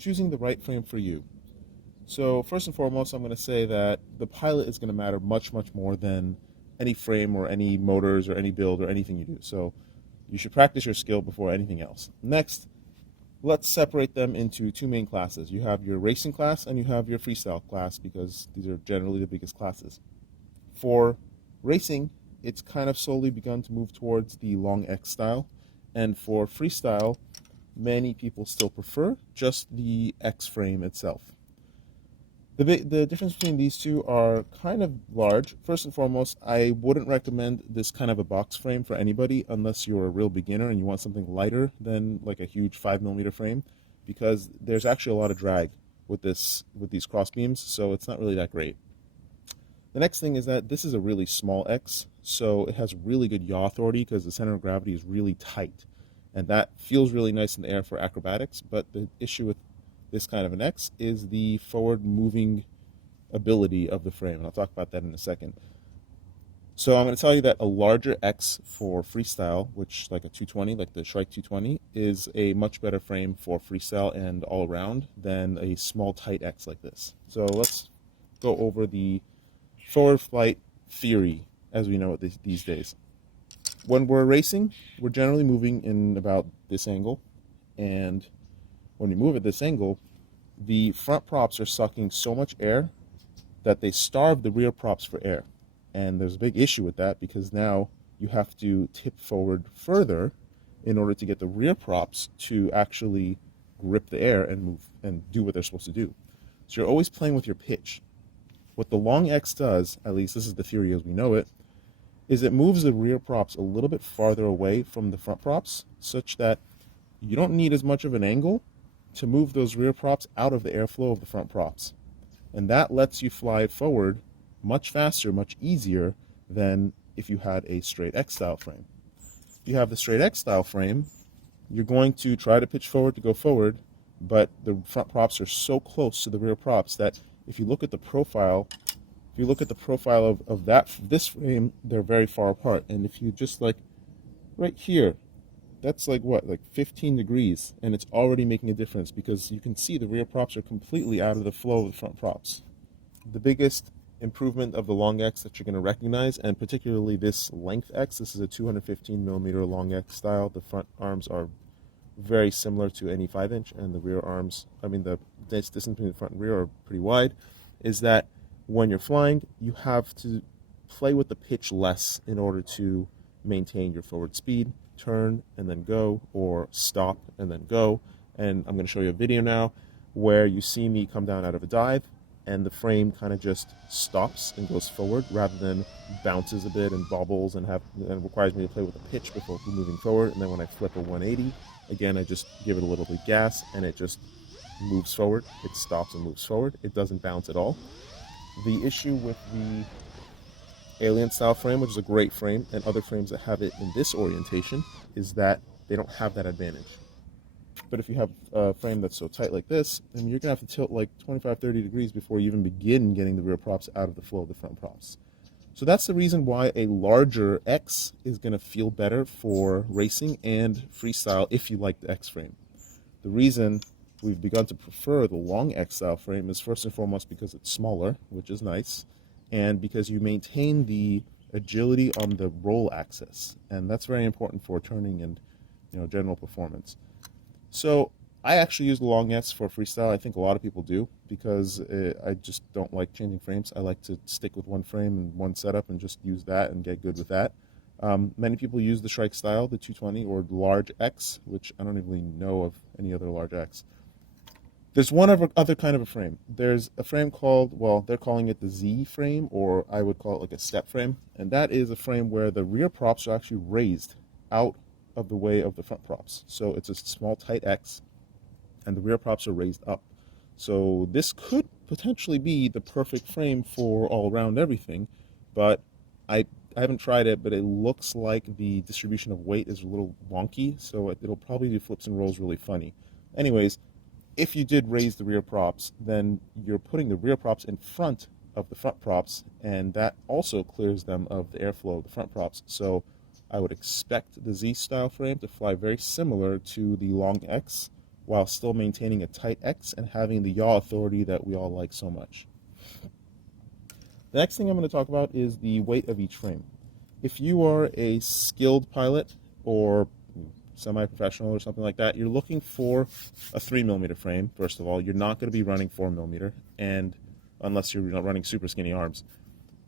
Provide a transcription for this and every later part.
choosing the right frame for you. So first and foremost, I'm going to say that the pilot is going to matter much, much more than any frame or any motors or any build or anything you do. So you should practice your skill before anything else. Next, let's separate them into two main classes. You have your racing class and you have your freestyle class because these are generally the biggest classes. For racing, it's kind of slowly begun to move towards the long X style. And for freestyle, many people still prefer just the X frame itself. The difference between these two are kind of large. First and foremost, I wouldn't recommend this kind of a box frame for anybody unless you're a real beginner and you want something lighter than like a huge 5mm frame, because there's actually a lot of drag with these cross beams, so it's not really that great. The next thing is that this is a really small X, so it has really good yaw authority because the center of gravity is really tight, and that feels really nice in the air for acrobatics. But the issue with this kind of an X is the forward moving ability of the frame, and I'll talk about that in a second. So I'm going to tell you that a larger X for freestyle, which like a 220, like the Shrike 220, is a much better frame for freestyle and all around than a small tight X like this. So let's go over the forward flight theory as we know it these days. When we're racing, we're generally moving in about this angle, and when you move at this angle, the front props are sucking so much air that they starve the rear props for air. And there's a big issue with that because now you have to tip forward further in order to get the rear props to actually grip the air and move and do what they're supposed to do. So you're always playing with your pitch. What the long X does, at least this is the theory as we know it, is it moves the rear props a little bit farther away from the front props such that you don't need as much of an angle to move those rear props out of the airflow of the front props. And that lets you fly forward much faster, much easier than if you had a straight X style frame. If you have the straight X style frame, you're going to try to pitch forward to go forward, but the front props are so close to the rear props that if you look at the profile, of this frame, they're very far apart. And if you just like right here, that's like what, like 15 degrees, and it's already making a difference because you can see the rear props are completely out of the flow of the front props. The biggest improvement of the long X that you're going to recognize, and particularly this length X, this is a 215mm long X style. The front arms are very similar to any 5-inch, and the rear arms, the distance between the front and rear are pretty wide, is that when you're flying, you have to play with the pitch less in order to maintain your forward speed. Turn and then go, or stop and then go. And I'm going to show you a video now where you see me come down out of a dive and the frame kind of just stops and goes forward rather than bounces a bit and bobbles and requires me to play with the pitch before moving forward. And then when I flip a 180, again, I just give it a little bit of gas and it just moves forward. It stops and moves forward. It doesn't bounce at all. The issue with the Alien style frame, which is a great frame, and other frames that have it in this orientation, is that they don't have that advantage. But if you have a frame that's so tight like this, then you're going to have to tilt like 25-30 degrees before you even begin getting the rear props out of the flow of the front props. So that's the reason why a larger X is going to feel better for racing and freestyle if you like the X frame. The reason we've begun to prefer the long X style frame is first and foremost because it's smaller, which is nice, and because you maintain the agility on the roll axis, and that's very important for turning and general performance. So I actually use the long X for freestyle. I think a lot of people do because I just don't like changing frames. I like to stick with one frame and one setup and just use that and get good with that. Many people use the Shrike style, the 220 or large X, which I don't even know of any other large X. There's one other kind of a frame. There's a frame called, well, they're calling it the Z frame, or I would call it like a step frame. And that is a frame where the rear props are actually raised out of the way of the front props. So it's a small, tight X, and the rear props are raised up. So this could potentially be the perfect frame for all around everything, but I haven't tried it, but it looks like the distribution of weight is a little wonky, so it'll probably do flips and rolls really funny. Anyways, if you did raise the rear props, then you're putting the rear props in front of the front props, and that also clears them of the airflow of the front props. So I would expect the Z style frame to fly very similar to the long X, while still maintaining a tight X and having the yaw authority that we all like so much. The next thing I'm going to talk about is the weight of each frame. If you are a skilled pilot or semi-professional or something like that, you're looking for a 3mm frame. First of all, you're not going to be running 4mm, and unless you're running super skinny arms.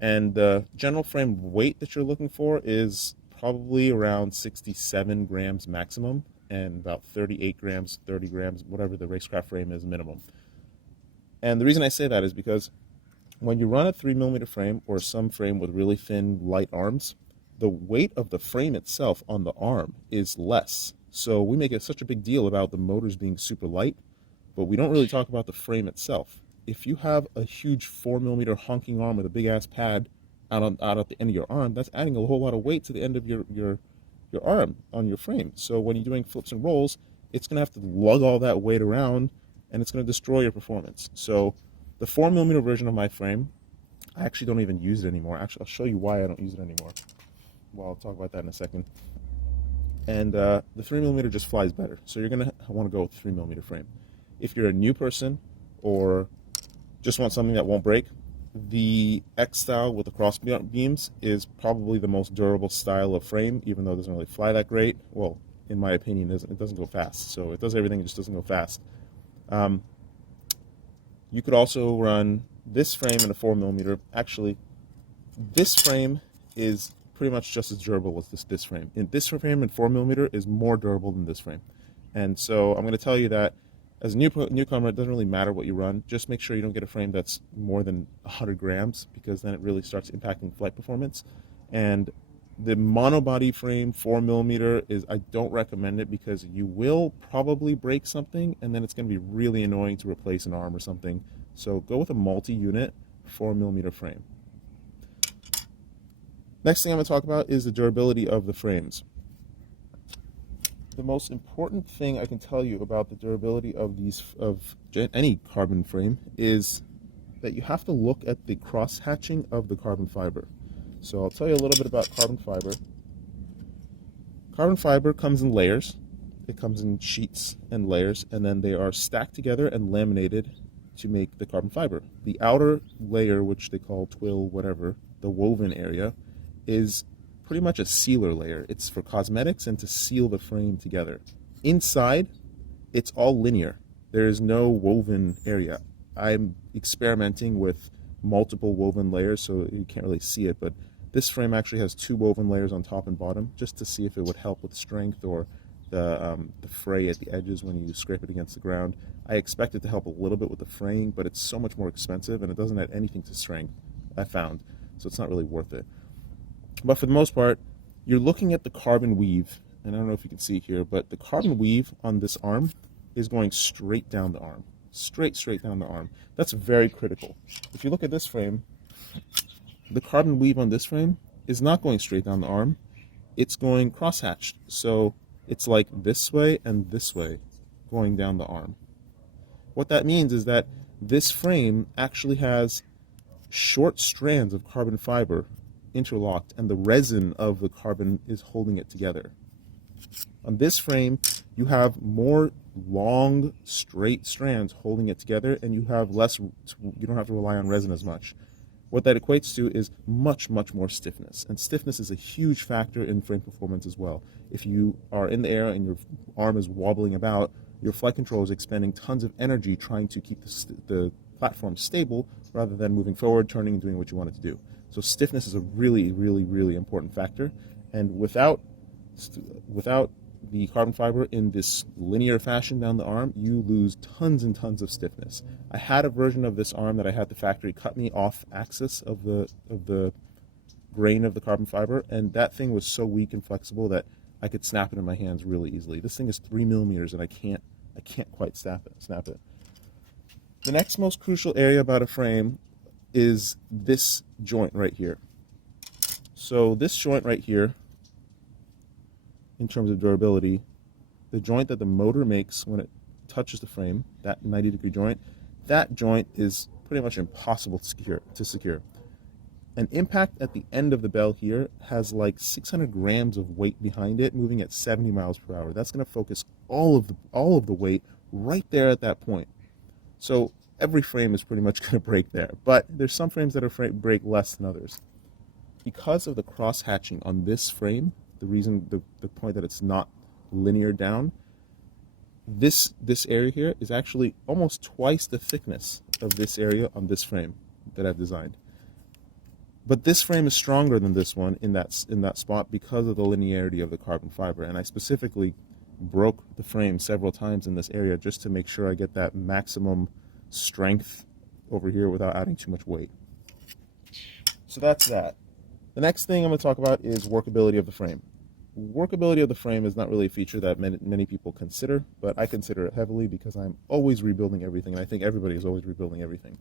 And the general frame weight that you're looking for is probably around 67 grams maximum, and about 38 grams, 30 grams, whatever the racecraft frame is minimum. And the reason I say that is because when you run a 3mm frame or some frame with really thin, light arms, the weight of the frame itself on the arm is less. So we make such a big deal about the motors being super light, but we don't really talk about the frame itself. If you have a huge 4mm honking arm with a big ass pad out at the end of your arm, that's adding a whole lot of weight to the end of your arm on your frame. So when you're doing flips and rolls, it's going to have to lug all that weight around, and it's going to destroy your performance. So the 4mm version of my frame, I actually don't even use it anymore. Actually, I'll show you why I don't use it anymore. Well, I'll talk about that in a second. And the 3mm just flies better. So you're going to want to go with 3mm frame. If you're a new person or just want something that won't break, the X style with the cross beams is probably the most durable style of frame, even though it doesn't really fly that great. Well, in my opinion, it doesn't go fast. So it does everything, it just doesn't go fast. You could also run this frame in a 4mm. Actually, this frame is pretty much just as durable as this frame. And this frame in 4mm is more durable than this frame. And so I'm going to tell you that as a newcomer, it doesn't really matter what you run. Just make sure you don't get a frame that's more than 100 grams, because then it really starts impacting flight performance. And the monobody frame 4mm is, I don't recommend it, because you will probably break something and then it's going to be really annoying to replace an arm or something. So go with a multi-unit 4mm frame. Next thing I'm going to talk about is the durability of the frames. The most important thing I can tell you about the durability of any carbon frame is that you have to look at the cross-hatching of the carbon fiber. So I'll tell you a little bit about carbon fiber. Carbon fiber comes in layers. It comes in sheets and layers, and then they are stacked together and laminated to make the carbon fiber. The outer layer, which they call twill, whatever, the woven area, is pretty much a sealer layer. It's for cosmetics and to seal the frame together. Inside, it's all linear. There is no woven area. I'm experimenting with multiple woven layers, so you can't really see it, but this frame actually has 2 woven layers on top and bottom, just to see if it would help with strength or the fray at the edges when you scrape it against the ground. I expect it to help a little bit with the fraying, but it's so much more expensive and it doesn't add anything to strength, I found, so it's not really worth it. But for the most part, you're looking at the carbon weave, and I don't know if you can see it here, but the carbon weave on this arm is going straight down the arm. Straight down the arm. That's very critical. If you look at this frame, the carbon weave on this frame is not going straight down the arm. It's going cross-hatched. So it's like this way and this way going down the arm. What that means is that this frame actually has short strands of carbon fiber interlocked, and the resin of the carbon is holding it together. On this frame, you have more long, straight strands holding it together, and you have less. You don't have to rely on resin as much. What that equates to is much more stiffness, and stiffness is a huge factor in frame performance as well. If you are in the air and your arm is wobbling about, your flight controller is expending tons of energy trying to keep the platform stable rather than moving forward, turning, and doing what you want it to do. So stiffness is a really important factor, and without the carbon fiber in this linear fashion down the arm, you lose tons and tons of stiffness. I had a version of this arm that I had the factory cut me off axis of the grain of the carbon fiber, and that thing was so weak and flexible that I could snap it in my hands really easily. This thing is 3mm, and I can't quite snap it. The next most crucial area about a frame is this joint right here. So this joint right here, in terms of durability, the joint that the motor makes when it touches the frame, that 90-degree joint, that joint is pretty much impossible to secure. An impact at the end of the bell here has like 600 grams of weight behind it, moving at 70 miles per hour. That's going to focus all of the weight right there at that point. So every frame is pretty much going to break there, but there's some frames that break less than others. Because of the cross hatching on this frame, the point that it's not linear down, this area here is actually almost twice the thickness of this area on this frame that I've designed. But this frame is stronger than this one in that spot because of the linearity of the carbon fiber, and I specifically broke the frame several times in this area just to make sure I get that maximum strength over here without adding too much weight. So that's that. The next thing I'm going to talk about is workability of the frame. Workability of the frame is not really a feature that many people consider, but I consider it heavily because I'm always rebuilding everything, and I think everybody is always rebuilding everything.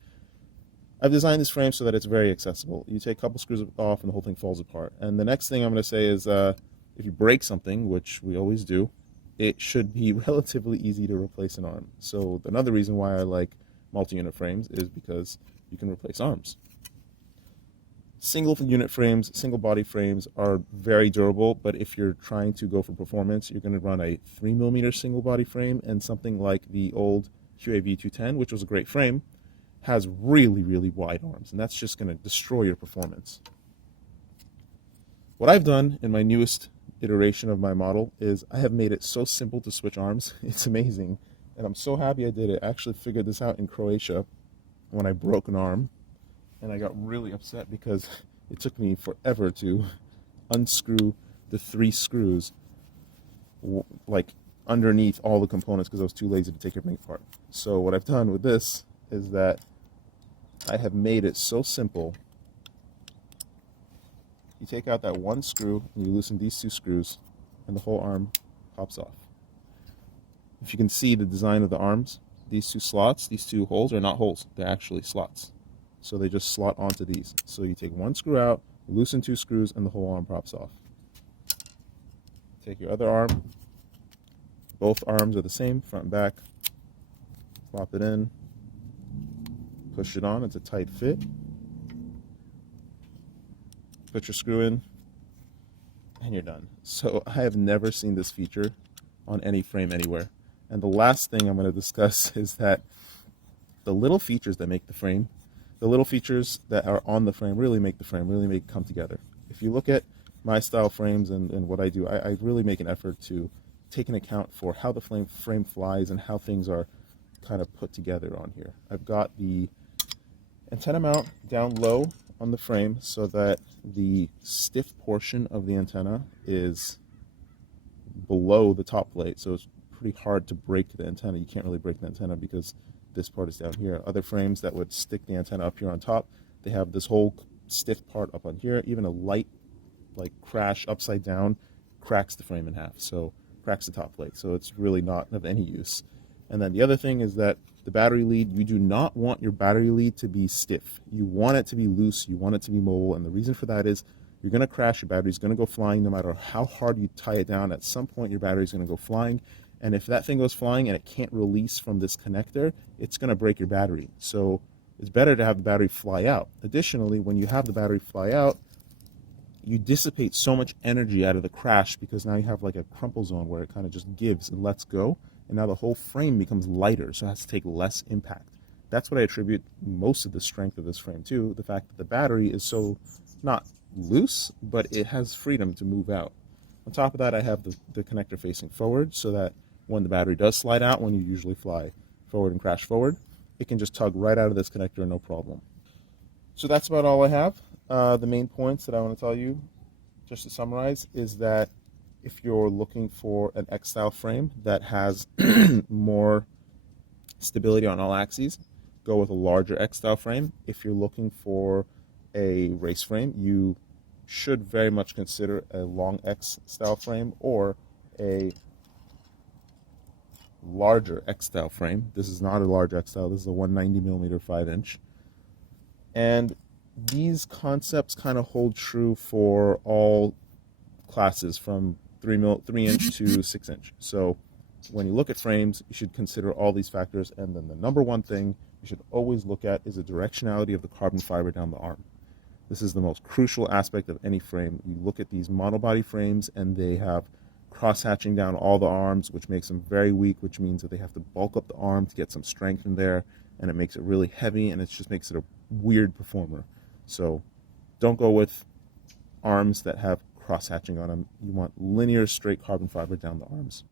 I've designed this frame so that it's very accessible. You take a couple screws off and the whole thing falls apart. And the next thing I'm going to say is if you break something, which we always do, it should be relatively easy to replace an arm. So another reason why I like multi-unit frames is because you can replace arms. Single unit frames, single body frames are very durable, but if you're trying to go for performance, you're going to run a 3mm single body frame, and something like the old QAV 210, which was a great frame, has really, really wide arms, and that's just going to destroy your performance. What I've done in my newest iteration of my model is I have made it so simple to switch arms. It's amazing, and I'm so happy I did it. I actually figured this out in Croatia when I broke an arm, and I got really upset because it took me forever to unscrew the 3 screws like underneath all the components because I was too lazy to take everything apart. So what I've done with this is that I have made it so simple. You take out that 1 screw and you loosen these 2 screws and the whole arm pops off. If you can see the design of the arms, these 2 slots, these 2 holes are not holes, they're actually slots. So they just slot onto these. So you take 1 screw out, loosen 2 screws, and the whole arm pops off. Take your other arm, both arms are the same, front and back, plop it in, push it on, it's a tight fit. Put your screw in, and you're done. So I have never seen this feature on any frame anywhere. And the last thing I'm going to discuss is that the little features that make the frame, the little features that are on the frame really make the frame, really make it come together. If you look at my style frames and what I do, I really make an effort to take into account for how the frame flies and how things are kind of put together on here. I've got the antenna mount down low on the frame so that the stiff portion of the antenna is below the top plate, so it's pretty hard to break the antenna. You can't really break the antenna because this part is down here. Other frames that would stick the antenna up here on top, they have this whole stiff part up on here. Even a light like crash upside down cracks the frame in half, so cracks the top plate, so it's really not of any use. And then the other thing is that the battery lead, you do not want your battery lead to be stiff. You want it to be loose, you want it to be mobile, and the reason for that is you're going to crash, your battery's going to go flying no matter how hard you tie it down. At some point your battery's going to go flying, and if that thing goes flying and it can't release from this connector, it's going to break your battery. So it's better to have the battery fly out. Additionally, when you have the battery fly out, you dissipate so much energy out of the crash because now you have like a crumple zone where it kind of just gives and lets go, and now the whole frame becomes lighter, so it has to take less impact. That's what I attribute most of the strength of this frame to, the fact that the battery is so not loose, but it has freedom to move out. On top of that, I have the connector facing forward so that when the battery does slide out, when you usually fly forward and crash forward, it can just tug right out of this connector, no problem. So that's about all I have. The main points that I want to tell you, just to summarize, is that if you're looking for an X-style frame that has more stability on all axes, go with a larger X-style frame. If you're looking for a race frame, you should very much consider a long X-style frame or a larger X-style frame. This is not a large X-style, this is a 190mm 5-inch. And these concepts kind of hold true for all classes from 3-inch to 6-inch. So when you look at frames, you should consider all these factors, and then the number one thing you should always look at is the directionality of the carbon fiber down the arm. This is the most crucial aspect of any frame. You look at these monobody frames and they have cross-hatching down all the arms, which makes them very weak, which means that they have to bulk up the arm to get some strength in there, and it makes it really heavy, and it just makes it a weird performer. So don't go with arms that have cross-hatching on them. You want linear, straight carbon fiber down the arms.